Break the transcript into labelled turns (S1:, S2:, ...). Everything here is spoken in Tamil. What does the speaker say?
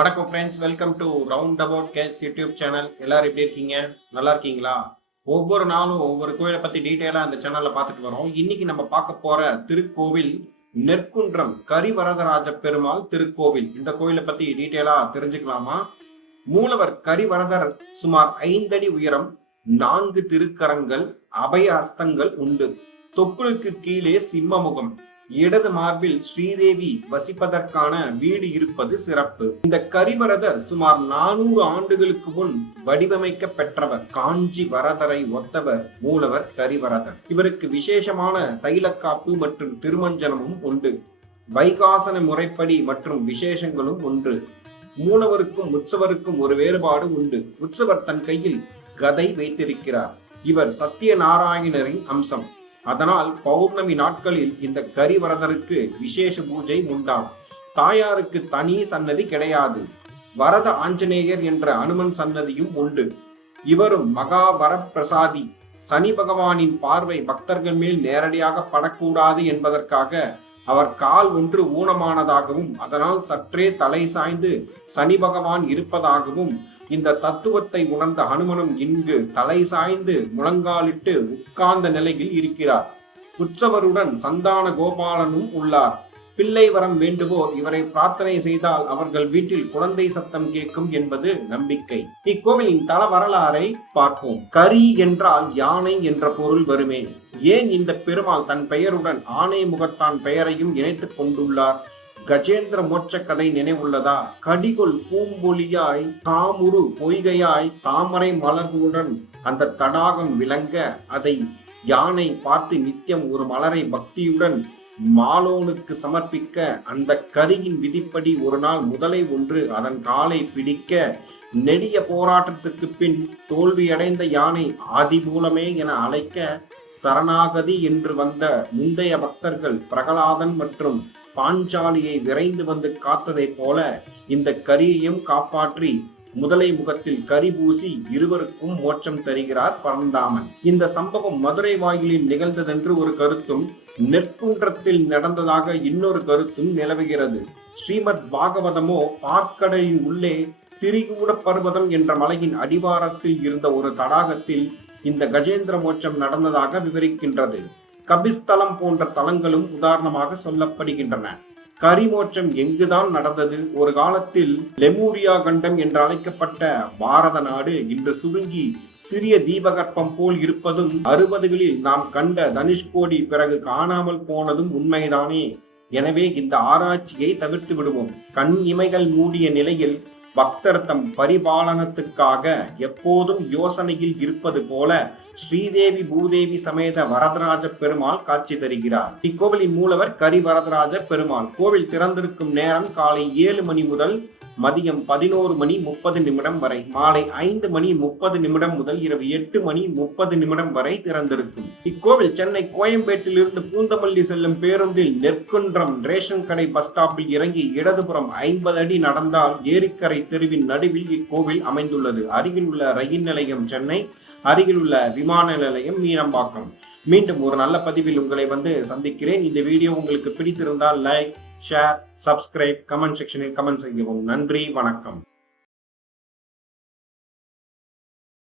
S1: வணக்கம் friends welcome to round about cats YouTube channel எல்லாரும் எப்படி இருக்கீங்க நல்லா இருக்கீங்களா ஒவ்வொரு நாளும் ஒவ்வொரு கோயிலை பற்றி டீட்டெயிலாக அந்த சேனலில் பார்த்துட்டு வரோம் இன்னைக்கு நம்ம பார்க்க போகிற திருக்கோவில் நெற்குன்றம் கரிவரதராஜ பெருமாள் திருக்கோவில் இந்த கோயிலை பற்றி டீட்டெயிலாக தெரிஞ்சுக்கலாமா மூலவர் கரிவரதர் சுமார் ஐந்தடி உயரம் நான்கு திருக்கரங்கள் அபய அஸ்தங்கள் உண்டு தொப்புளுக்கு கீழே சிம்மமுகம் இடது மார்பில் ஸ்ரீதேவி வசிப்பதற்கான வீடு இருப்பது சிறப்பு இந்த கரிவரதர் சுமார் நானூறு ஆண்டுகளுக்கு முன் வடிவமைக்க பெற்றவர் காஞ்சி வரதரை ஒத்தவர் மூலவர் கரிவரதர் இவருக்கு விசேஷமான தைலக்காப்பு மற்றும் திருமஞ்சனமும் உண்டு வைகாசன முறைப்படி மற்றும் விசேஷங்களும் ஒன்று மூலவருக்கும் உற்சவருக்கும் ஒரு வேறுபாடு உண்டு உற்சவர் தன் கையில் கதை வைத்திருக்கிறார் இவர் சத்திய நாராயணரின் அம்சம் அதனால் பௌர்ணமி நாட்களில் இந்த கரிவரதருக்கு விசேஷ பூஜை உண்டாம் தாயாருக்கு தனி சன்னதி கிடையாது வரத ஆஞ்சநேயர் என்ற அனுமன் சன்னதியும் உண்டு இவரும் மகா வரப்பிரசாதி சனி பகவானின் பார்வை பக்தர்கள் மேல் நேரடியாக படக்கூடாது என்பதற்காக அவர் கால் ஒன்று ஊனமானதாகவும் அதனால் சற்றே தலை சாய்ந்து சனி பகவான் இருப்பதாகவும் இந்த தத்துவத்தை உணர்ந்த ஹனுமனும் இங்கு தலை சாய்ந்து முழங்காலிட்டு உட்கார்ந்த நிலையில் இருக்கிறார் உற்சவருடன் சந்தான கோபாலனும் உள்ளார் பிள்ளை வரம் வேண்டுவோர் இவரை பிரார்த்தனை செய்தால் அவர்கள் வீட்டில் குழந்தை சத்தம் கேட்கும் என்பது நம்பிக்கை இக்கோவிலின் தல வரலாறை பார்ப்போம் கரி என்றால் யானை என்ற பொருள் வருமே ஏன் இந்த பெருமாள் தன் பெயருடன் ஆணை முகத்தான் பெயரையும் இணைத்துக் கொண்டுள்ளார் கஜேந்திர மோட்ச கதை நினைவுள்ளதா கடிகொள் பூம்பொலியாய் தாமுரு பொய்கையாய் தாமரை மலர்களுடன் அந்த தடாகம் விளங்க அதை யானை பார்த்து நித்தியம் ஒரு மலரை பக்தியுடன் மாலோனுக்கு சமர்ப்பிக்க அந்த கரியின் விதிப்படி ஒரு நாள் முதலை ஒன்று அதன் காலை பிடிக்க நெடிய போராட்டத்துக்கு பின் தோல்வியடைந்த யானை ஆதி மூலமே என அழைக்க சரணாகதி என்று வந்த முந்தைய பக்தர்கள் பிரகலாதன் மற்றும் பாஞ்சாலியை விரைந்து வந்து காத்ததை போல இந்த கரியையும் காப்பாற்றி முதலை முகத்தில் கரி பூசி இருவருக்கும் மோட்சம் தருகிறார் பரந்தாமன் இந்த சம்பவம் மதுரை வாயிலில் நிகழ்ந்ததென்று ஒரு கருத்தும் நெற்குன்றத்தில் நடந்ததாக இன்னொரு கருத்தும் நிலவுகிறது ஸ்ரீமத் பாகவதமோ பாற்கடலின் உள்ளே திரிகூட பர்வதம் என்ற மலையின் அடிவாரத்தில் இருந்த ஒரு தடாகத்தில் இந்த கஜேந்திர மோட்சம் நடந்ததாக விவரிக்கின்றது கபிஸ்தலம் போன்ற தலங்களும் உதாரணமாக சொல்லப்படுகின்றன கரிமோட்சம் எங்குதான் நடந்தது ஒரு காலத்தில் லெமூரியா கண்டம் என்று அழைக்கப்பட்ட பாரத நாடு இன்று சுருங்கி சிறிய தீபகற்பம் போல் இருப்பதும் அறுபதுகளில் நாம் கண்ட தனுஷ்கோடி பிறகு காணாமல் போனதும் உண்மைதானே எனவே இந்த ஆராய்ச்சியை தவிர்த்து விடுவோம் கண் இமைகள் மூடிய நிலையில் பக்தர் தம் பரிபாலனத்துக்காக எப்போதும் யோசனையில் இருப்பது போல ஸ்ரீதேவி பூதேவி சமேத வரதராஜ பெருமாள் காட்சி தருகிறார் இக்கோவிலின் மூலவர் கரி வரதராஜ பெருமாள் கோவில் திறந்திருக்கும் நேரம் காலை ஏழு மணி முதல் மதியம் பதினோரு மணி முப்பது நிமிடம் வரை மாலை ஐந்து மணி முப்பது நிமிடம் முதல் இரவு எட்டு மணி முப்பது நிமிடம் வரை திறந்திருக்கும் இக்கோவில் சென்னை கோயம்பேட்டில் இருந்து பூந்தமல்லி செல்லும் பேருந்தில் நெற்குன்றம் ரேஷன் கடை பஸ் ஸ்டாப்பில் இறங்கி இடதுபுறம் ஐம்பது அடி நடந்தால் ஏரிக்கரை தெருவின் நடுவில் இக்கோவில் அமைந்துள்ளது அருகில் உள்ள ரயில் நிலையம் சென்னை அருகில் உள்ள விமான நிலையம் மீனம்பாக்கம் மீண்டும் ஒரு நல்ல பதிவில் உங்களை வந்து சந்திக்கிறேன் இந்த வீடியோ உங்களுக்கு பிடித்திருந்தால் லைக் ஷேர் சப்ஸ்கிரைப் கமெண்ட் செக்ஷனில் கமெண்ட் செய்யவும் நன்றி வணக்கம்